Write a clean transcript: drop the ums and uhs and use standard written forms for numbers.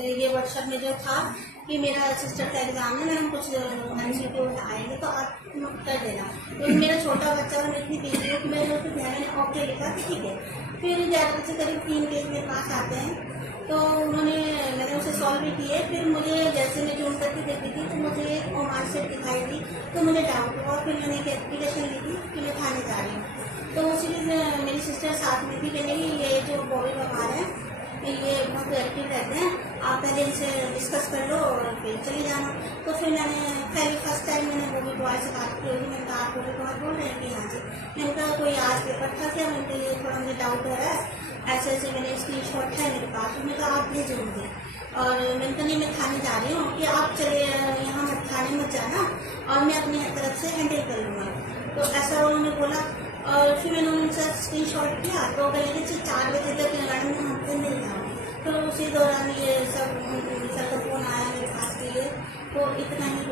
ये व्हाट्सएप में जो था कि मेरा सिस्टर का एग्ज़ाम है, मैडम कुछ MCQ आएंगे तो आप कर देना। तो मेरा छोटा बच्चा मैं इतनी बिजी हूँ, मैंने उसको ध्यान में ओके लिखा कि ठीक है। फिर 11 बजे करीब 3 पेज मेरे पास आते हैं, तो मैंने उसे सॉल्व भी किए। फिर मुझे जैसे मैं जूम करके देखी थी तो मुझे एक ओमान से दिखाई दी, तो मुझे डाउट हुआ। फिर मैंने एक एप्लीकेशन ली थी कि मैं थाने जा रही हूँ, तो उसी दिन मेरी सिस्टर साथ में थी कि नहीं ये जो बॉबी पवार है ये बहुत एक्टिव रहते हैं, आप पहले इनसे डिस्कस कर लो और फिर चले जाना। तो फिर मैंने पहले फर्स्ट टाइम मैंने बॉबी बॉय से बात की होगी, मैंने कहा आप बॉबी बॉय बोल रहे हैं कि हाँ जी। मैंने कहा कोई आज पेपर था क्या, मैंने ये थोड़ा मुझे डाउट हो रहा है, ऐसे ऐसे मैंने स्क्रीन शॉट है मेरे पास। मैंने कहा आप भेजो मुझे, और मैंने कहा नहीं मैं थाने जा रही हूँ कि आप चले यहाँ मत, थाने मत जाना और मैं अपनी तरफ से हैंडल कर लूँगा। तो ऐसा उन्होंने बोला, और फिर मैंने उनसे स्क्रीन शॉट किया तो कहेंगे 4 बजे तक मैडम हम पे मिल जाओगे। तो उसी दौरान ये सब सर का फ़ोन आया मेरे पास के लिए, तो इतना ही